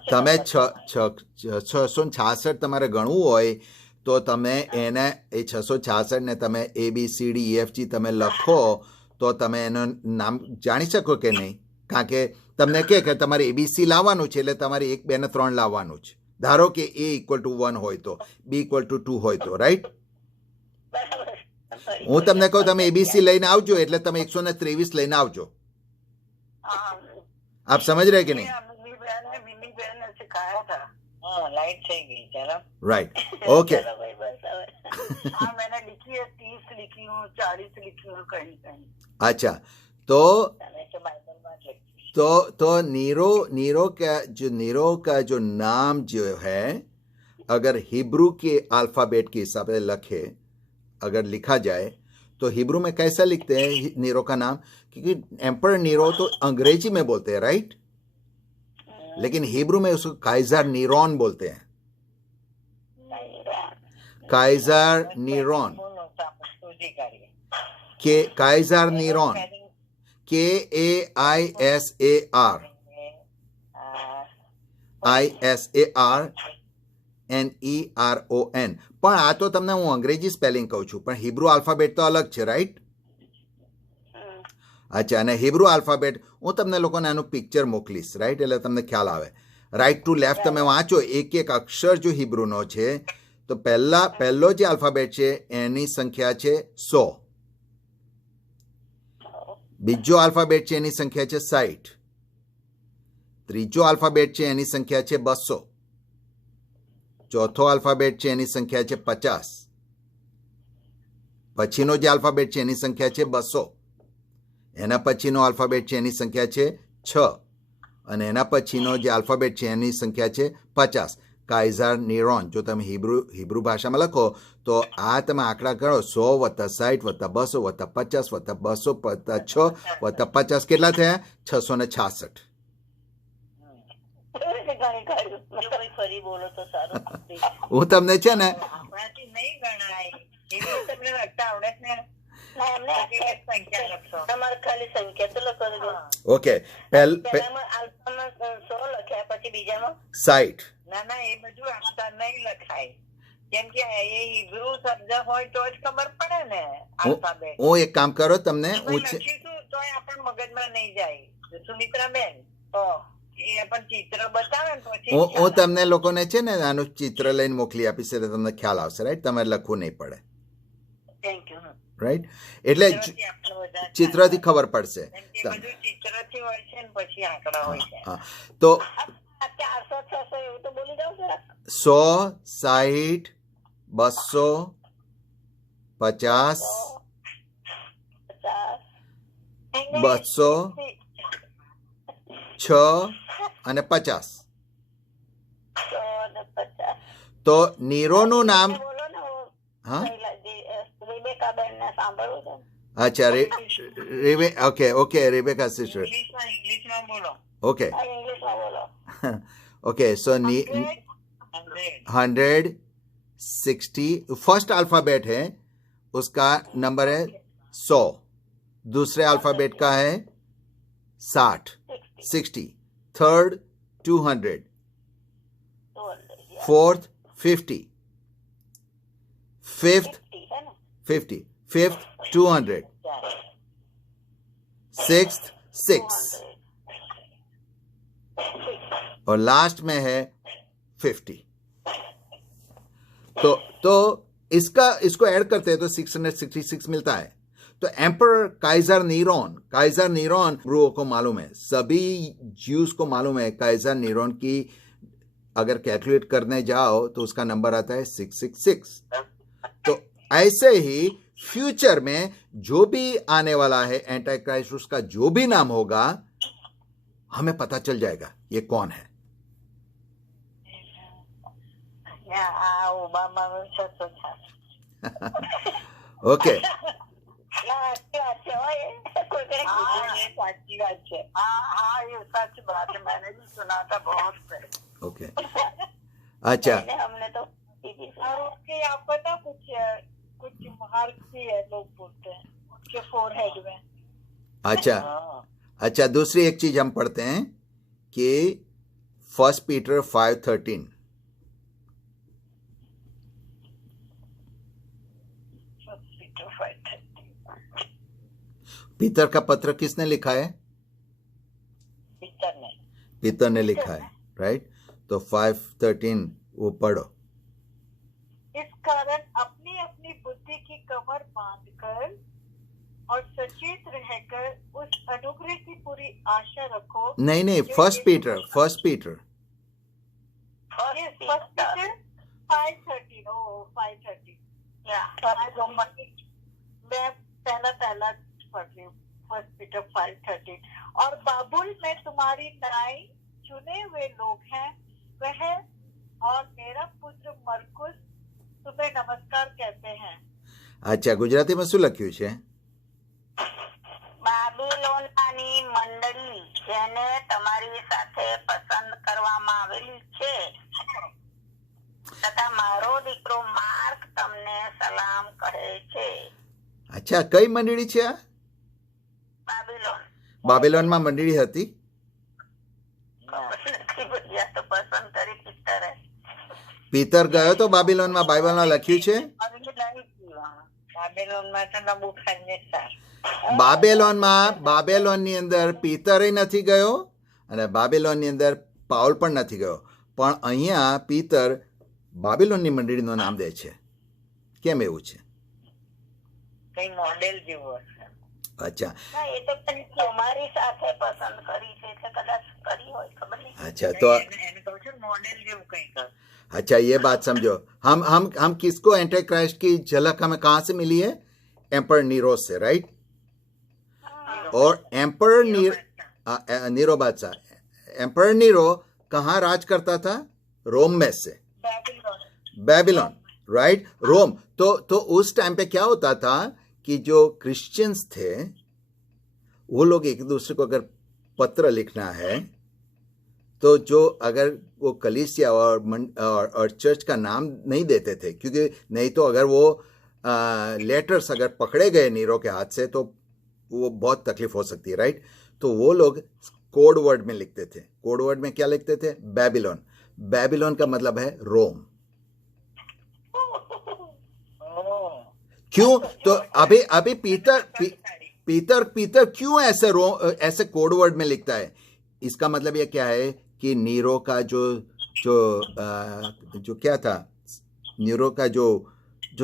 તમે 666 તમારે ગણવું હોય તો તમે એને એ 666 ને તમે ABCDEFG તમે લખો તો તમે એનું નામ જાણી શકો કે નહીં? કારણ કે તમને કે તમારે ABC લાવવાનું છે એટલે તમારે 1 2 ને 3 લાવવાનું છે, ધારો કે A = 1 હોય તો, B = 2 હોય તો, રાઈટ? બરાબર. હું તમને કહું તમે ABC લઈને આવજો એટલે તમે 123 લઈને આવજો. हाँ આપ સમજ રહે કે ये નહીં? मिनी बहन ने सिखाया था। हाँ लाइट सही गई चलो। Right, okay. ચલો ભાઈ, બસ હવે. हाँ मैंने लिखी है 30 लिखी हूँ 40 लिखी हूँ कहीं कहीं। अच्छा, तो मैंने तो बाइबल में लिखी। तो नीरो का जो नाम जो है, अगर हिब्रू के अल्फाबेट के हिसाब से अगर लिखा जाए तो हिब्रू में कैसा लिखते हैं नीरो का नाम? क्योंकि एम्पर नीरो तो अंग्रेजी में बोलते हैं, राइट? लेकिन हिब्रू में उसको काइजर नीरोन बोलते हैं. काइजर नीरोन, के काइजर नीरोन, KAISAR, ISARNERON. પણ આ તો તમને હું અંગ્રેજી સ્પેલિંગ કહું છું, પણ હિબ્રુ આલ્ફાબેટ તો અલગ છે, રાઈટ? અચ્છા, અને હિબ્રુ આલ્ફાબેટ હું તમને લોકોને આનું પિક્ચર મોકલીશ, રાઈટ? એટલે તમને ખ્યાલ આવે. રાઈટ ટુ લેફ્ટ તમે વાંચો, એક એક અક્ષર જો હિબ્રુનો છે તો પહેલો જે આલ્ફાબેટ છે એની સંખ્યા છે 100. બીજો આલ્ફાબેટ છે એની સંખ્યા છે 60. ત્રીજો આલ્ફાબેટ છે એની સંખ્યા છે 200. ચોથો આલ્ફાબેટ છે એની સંખ્યા છે 50. પછીનો જે આલ્ફાબેટ છે એની સંખ્યા છે 200. એના પછીનો આલ્ફાબેટ છે એની સંખ્યા છે 6 અને એના પછીનો જે આલ્ફાબેટ છે એની સંખ્યા છે 50. કાઇઝર નીરોન. જો તમે હિબ્રુ ભાષામાં લખો તો આ તમે આંકડા કરો, 100 + 60 + 200 + 50 + 200 + 6 + 50 કેટલા થયા? 666. ફરી બોલો તો સારું. હું તમને છે ને આપણાથી નહીં ગણાય એવું તમને લગતા આવડે જ ને. ના, એમને સંખ્યા લખશો તમારે ખાલી સંખ્યા તો લખો છો. ઓકે, પહેલામાં આલ્ફામાં 100 લખ્યા, પછી બીજામાં 60. ના ના એ બધું આપતા નહીં લખાય, કેમ કે એ હિબ્રુ શબ્દ હોય તો જ ખબર પડે ને આલ્ફાબેટ. હું એક કામ કરો, તમને લખીશું તો આપણ મગજમાં નહીં જાય. સુમિત્રા બેન તો એ પણ ચિત્ર બતાવે ને પછી હું તમને લોકોને છે ને આનું ચિત્ર લઈને મોકલી આપીશ એટલે તમને ખ્યાલ આવશે, રાઈટ? તમારે લખવું નહીં પડે, થેન્ક યુ. રાઈટ? એટલે ચિત્રથી ખબર પડશે. ચિત્રથી હોય છે ને પછી આંકડા હોય છે. હા, તો 400 600 એવું તો બોલી જાવ જરાક. 100, 60, 200, 50, 200, 6 અને 50. 150. તો નીરોનું નામ, બોલો ને, હું હા, રેબેકાબેનને સાંભળું છે. અચ્છા, ઓકે, રેબેકા સિસ્ટર, ઇંગ્લિશમાં બોલો. ઓકે, હા, ઇંગ્લિશમાં બોલો. ओके, सो 160 फर्स्ट अल्फाबेट है, उसका नंबर है 100. दूसरे अल्फाबेट का है 60. थर्ड 200. फोर्थ 50. फिफ्थ 200. सिक्स्थ 6 और लास्ट में है 50. तो इसको ऐड करते हैं तो 666 मिलता है. तो एम्पर काइजर नीरोन ब्रूओं को मालूम है, सभी ज्यूज को मालूम है काइजर नीरोन की अगर कैलकुलेट करने जाओ तो उसका नंबर आता है 666. तो ऐसे ही फ्यूचर में जो भी आने वाला है एंटी क्राइस्ट, उसका जो भी नाम होगा हमें पता चल जाएगा ये कौन है. ओके, સાચી વાત છે. હા એ સાચી વાત है, मैंने भी सुना था बहुत से. ओके, अच्छा. हमने तो और उसके आप पता कुछ भारतीय है लोग बोलते हैं उसके फोरहेड में. अच्छा, दूसरी एक चीज हम पढ़ते हैं कि 1 पीटर 5:13. पीतर का पत्र किसने लिखा है? पीतर ने लिखा है, राइट? तो तो 5:13 वो पढ़ो। इस कारण अपनी अपनी बुद्धि की कमर बांधकर और सचेत रहकर उस अनुग्रह की पूरी आशा रखो। नहीं, फर्स्ट पीटर 5:13 मैं पहला पढ़ रही हूँ। 1 पीटर 5:13 और बाबुल में तुम्हारी नाई चुने हुए लोग हैं, वह और मेरा पुत्र मरकुस तुम्हें नमस्कार कहते हैं। अच्छा, ગુજરાતીમાં શું લખ્યું છે? બાબિલોનની મંડળી જેને તમારી સાથે પસંદ કરવામાં આવેલી છે તથા મારો દીકરો માર્ક તમને સલામ કહે છે. અચ્છા, કઈ મંડળી છે આ? બાબિલોન. બાબેલોનમાં મંડળી હતી? તો પસંદ કરી પિત્તરે. પીતર ગયો તો બાબિલોનમાં? બાઇબલમાં લખ્યું છે? બાબેલોનની અંદર પીતરે નથી ગયો અને બાબેલોનની અંદર પાઉલ પણ નથી ગયો, પણ અહીંયા પીતર બાબેલોનની મંડળીનું નામ દે છે. કેમ એવું છે? કઈ મોડેલ જેવું હશે. અચ્છા, એ તો તમારી સાથે પસંદ કરી છે એટલે કદાચ કરી હોય, ખબર નહીં. अच्छा तो મોડેલ જેવું કઈ કર. अच्छा, ये बात समझो. हम किसको एंटी क्राइस्ट की झलक हमें कहाँ से मिली है? एम्पर नीरो से, राइट? और एम्पर नीरो बादशाह, एम्पर नीरो कहाँ राज करता था? रोम में से, बेबीलोन, राइट? रोम. तो उस टाइम पे क्या होता था कि जो क्रिश्चियंस थे वो लोग एक दूसरे को अगर पत्र लिखना है तो जो अगर वो कलीसिया और चर्च का नाम नहीं देते थे, क्योंकि नहीं तो अगर वो लेटर्स अगर पकड़े गए नीरो के हाथ से तो वो बहुत तकलीफ हो सकती है, राइट? तो वो लोग कोड वर्ड में लिखते थे. कोड वर्ड में क्या लिखते थे? बेबीलोन. बेबीलोन का मतलब है रोम. क्यों? तो अभी पीतर क्यों ऐसे कोड वर्ड में लिखता है? इसका मतलब ये क्या है कि नीरो का जो क्या था, नीरो का जो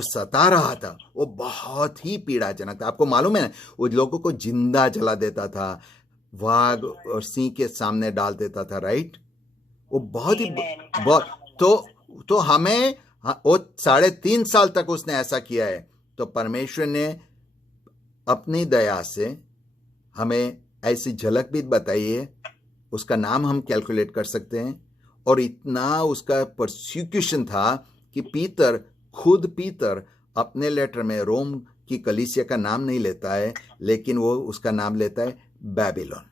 सता रहा था वो बहुत ही पीड़ाजनक था. आपको मालूम है ना, वो लोगों को जिंदा जला देता था, वाघ और सिंह के सामने डाल देता था, राइट? वो तो हमें वो 3.5 साल तक उसने ऐसा किया है. तो परमेश्वर ने अपनी दया से हमें ऐसी झलक भी बताई है, उसका नाम हम कैलकुलेट कर सकते हैं. और इतना उसका परसिक्यूशन था कि पीतर अपने लेटर में रोम की कलीसिया का नाम नहीं लेता है, लेकिन वो उसका नाम लेता है बेबीलोन.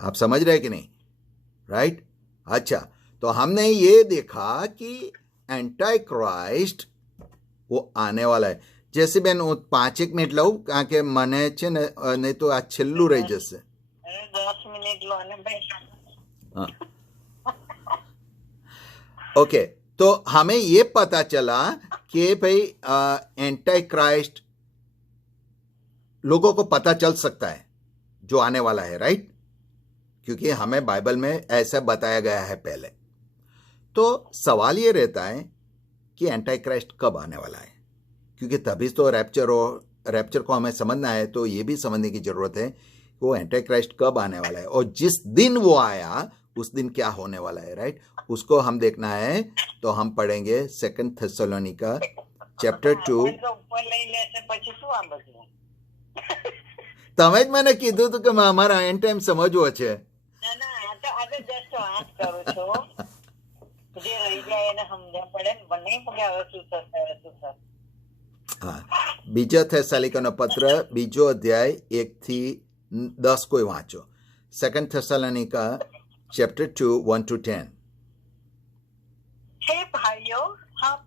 आप समझ रहे कि नहीं? राइट? अच्छा, तो हमने ये देखा कि एंटी क्राइस्ट वो आने वाला है. जैसे બેન હું 5 મિનિટ લઉં, કારણ કે મને છે ને નહીં તો આ છેલ્લું રહી જશે. 10 મિનિટ લો ને ભાઈ. ओके, तो हमें ये पता चला कि भाई एंटी क्राइस्ट लोगों को पता चल सकता है जो आने वाला है, राइट? क्योंकि हमें बाइबल में ऐसा बताया गया है पहले. तो सवाल ये रहता है कि एंटी क्राइस्ट कब आने वाला है, क्योंकि तभी तो रैप्चर को हमें समझना है. तो ये भी समझने की जरूरत है कि वो एंटी क्राइस्ट कब आने वाला है और जिस दिन वो आया उस दिन क्या होने वाला है, राइट? उसको हम देखना है. तो हम पढ़ेंगे 2 थेसलोनिका चैप्टर 2. તમે જ મને કીધું હતું કે અમારા એન્ડ ટાઈમ સમજવો છે. બીજો થેસાલિકાનો પત્ર 2 અધ્યાય 1 થી 10 કોઈ વાંચો. 2 થેસલોનિકા चैप्टर 2 1-10. हे भाइयों, हम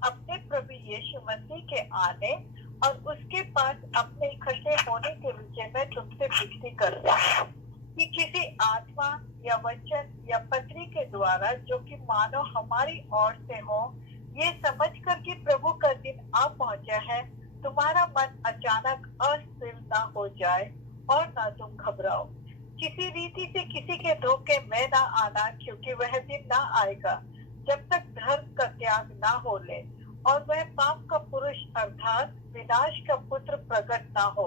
अपने प्रभु यीशु मसीह के आने और उसके पास अपने इकट्ठे होने के विषय में तुमसे विनती करते हैं कि किसी आत्मा या वचन या पत्री के द्वारा जो कि मानो हमारी ओर से हो, ये समझकर कि प्रभु का दिन आ पहुंचा है, तुम्हारा मन अचानक अस्थिर न हो जाए और न तुम घबराओ, किसी रीति से किसी के धोखे में ना आना, क्योंकि वह दिन ना आएगा जब तक धर्म का त्याग ना हो ले और वह पाप का पुरुष अर्थात विनाश का पुत्र प्रकट ना हो,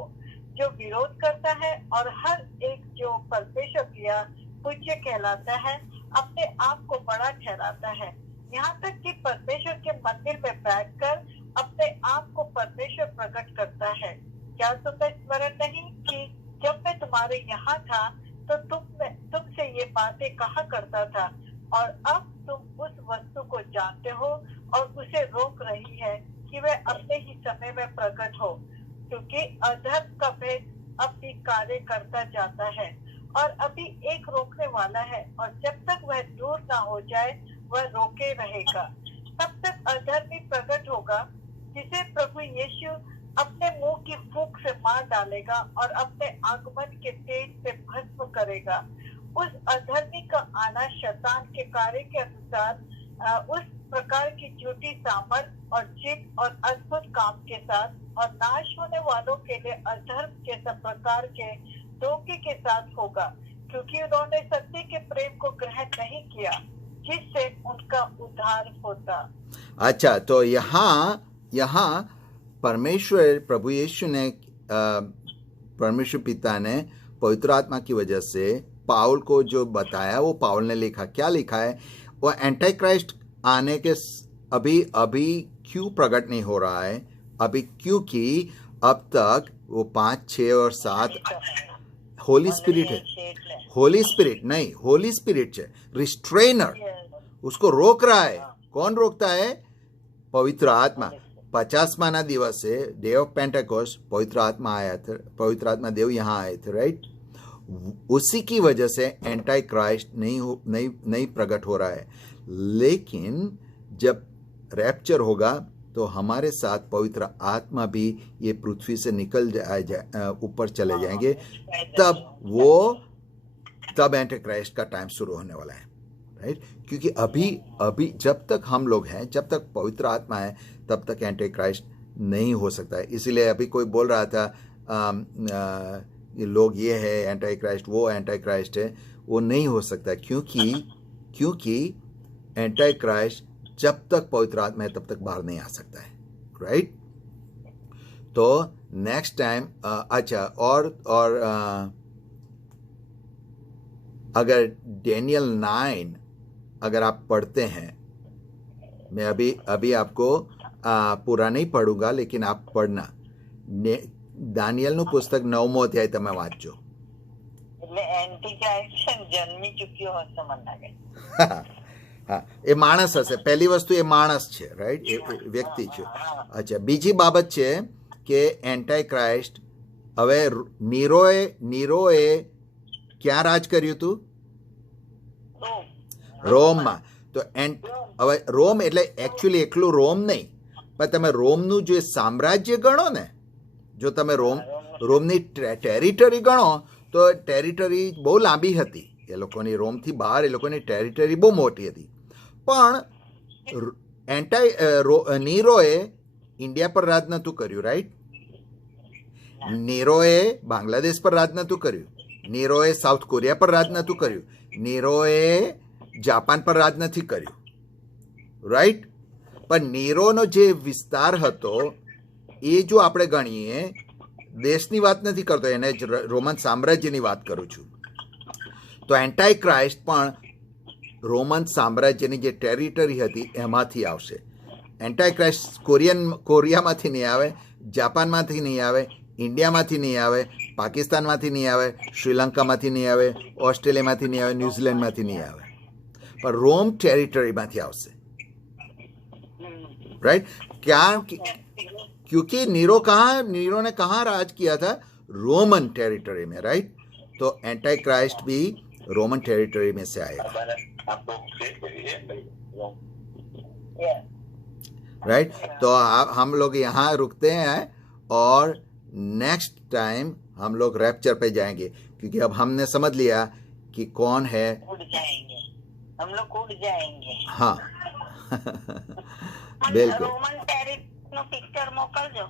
जो विरोध करता है और हर एक जो परमेश्वर किया पूज्य कहलाता है, अपने आप को बड़ा ठहराता है, यहाँ तक कि परमेश्वर के मंदिर में बैठकर अपने आप को परमेश्वर प्रकट करता है। क्या तुम्हें स्मरण नहीं कि जब मैं तुम्हारे यहाँ था तो तुमसे ये बातें कहा करता था, और अब तुम उस वस्तु को जानते हो और उसे रोक रही है कि वह अपने ही समय में प्रकट हो, क्योंकि अधर्म का भेद अपनी कार्य करता जाता है और अभी एक रोकने वाला है, और जब तक वह दूर ना हो जाए वह रोके रहेगा। तब तक अधर्मी प्रकट होगा, जिसे प्रभु यीशु अपने मुंह की फूंक से मार डालेगा और अपने आगमन के तेज से भस्म करेगा। उस अधर्मी का आना शैतान के कार्य के अनुसार उस प्रकार की झूठी सामर्थ और जिद और अद्भुत काम के साथ, और नाश होने वालों के लिए अधर्म के सब प्रकार के धोखे के साथ होगा, क्योंकि उन्होंने सत्य के प्रेम को ग्रहण नहीं किया जिससे उनका उद्धार होता। अच्छा, तो यहाँ परमेश्वर प्रभु यीशु ने परमेश्वर पिता ने पवित्र आत्मा की वजह से पाउल को जो बताया वो पाउल ने लिखा। क्या लिखा है? वो एंटी क्राइस्ट आने के अभी क्यों प्रकट नहीं हो रहा है अभी, क्योंकि अब तक वो 5, 6 और 7 होली स्पिरिट है, होली स्पिरिट है रिस्ट्रेनर, उसको रोक रहा है। कौन रोकता है? पवित्र आत्मा। 50वां दिवस है, डे ऑफ पेंटेकोस्ट, पवित्र आत्मा आया था, पवित्र आत्मा देव यहाँ आए थे, राइट? उसी की वजह से एंटी क्राइस्ट नहीं प्रकट हो रहा है। लेकिन जब रैप्चर होगा तो हमारे साथ पवित्र आत्मा भी ये पृथ्वी से निकल ऊपर चले जाएंगे, तब एंटी क्राइस्ट का टाइम शुरू होने वाला है, राइट? क्योंकि अभी जब तक हम लोग हैं, जब तक पवित्र आत्मा है, तब तक एंटी क्राइस्ट नहीं हो सकता है। इसीलिए अभी कोई बोल रहा था लोग ये है एंटी क्राइस्ट, वो एंटी क्राइस्ट है, वो नहीं हो सकता, क्योंकि एंटी क्राइस्ट जब तक पवित्र आत्मा है तब तक बाहर नहीं आ सकता है, राइट? तो नेक्स्ट टाइम अच्छा, और अगर डेनियल 9 अगर आप पढ़ते हैं, मैं अभी आपको पूरा नहीं पढ़ूंगा, लेकिन आप पढ़ना। દાનિયેલનું પુસ્તક 9મો અધ્યાય તમે વાંચજો। એટલે એન્ટી ક્રાઇસ્ટ જન્મી ચૂક્યો હશે મને લાગે। હા, એ માણસ હશે। પહેલી વસ્તુ એ માણસ છે, રાઈટ? એ વ્યક્તિ છે। અચ્છા, બીજી બાબત છે કે એન્ટી ક્રાઇસ્ટ હવે નીરોએ ક્યાં રાજ કર્યું હતું? રોમમાં। તો હવે રોમ એટલે એકચ્યુઅલી એકલું રોમ નહીં, પણ તમે રોમનું જે સામ્રાજ્ય ગણો ને, જો તમે રોમની ટેરિટરી ગણો તો ટેરિટરી બહુ લાંબી હતી। એ લોકોની રોમથી બહાર એ લોકોની ટેરિટરી બહુ મોટી હતી। પણ નીરોએ ઇન્ડિયા પર રાજ નહોતું કર્યું, રાઈટ? નીરોએ બાંગ્લાદેશ પર રાજ નહોતું કર્યું, નીરોએ સાઉથ કોરિયા પર રાજ નહોતું કર્યું, નીરોએ જાપાન પર રાજ નથી કર્યું, રાઈટ? પણ નીરોનો જે વિસ્તાર હતો એ જો આપણે ગણીએ, દેશની વાત નથી કરતો, એને જ રોમન સામ્રાજ્યની વાત કરું છું, તો એન્ટી ક્રાઇસ્ટ પણ રોમન સામ્રાજ્યની જે ટેરિટરી હતી એમાંથી આવશે। એન્ટી ક્રાઇસ્ટ કોરિયામાંથી નહીં આવે, જાપાનમાંથી નહીં આવે, ઇન્ડિયામાંથી નહીં આવે, પાકિસ્તાનમાંથી નહીં આવે, શ્રીલંકામાંથી નહીં આવે, ઓસ્ટ્રેલિયામાંથી નહીં આવે, ન્યૂઝીલેન્ડમાંથી નહીં આવે, પણ રોમ ટેરિટરીમાંથી આવશે, राइट? क्या? क्योंकि नीरो ने कहाँ राज किया था? रोमन टेरिटरी में, राइट? तो एंटी क्राइस्ट भी रोमन टेरिटरी में से आएगा, राइट? तो हम लोग यहाँ रुकते हैं और नेक्स्ट टाइम हम लोग रैप्चर पे जाएंगे, क्योंकि अब हमने समझ लिया कि कौन है। उड़ जाएंगे हम लोग, उड़ जाएंगे। हाँ बिल्कुल। रोमन टेरिटरी નો પિક્ચર મોકલજો।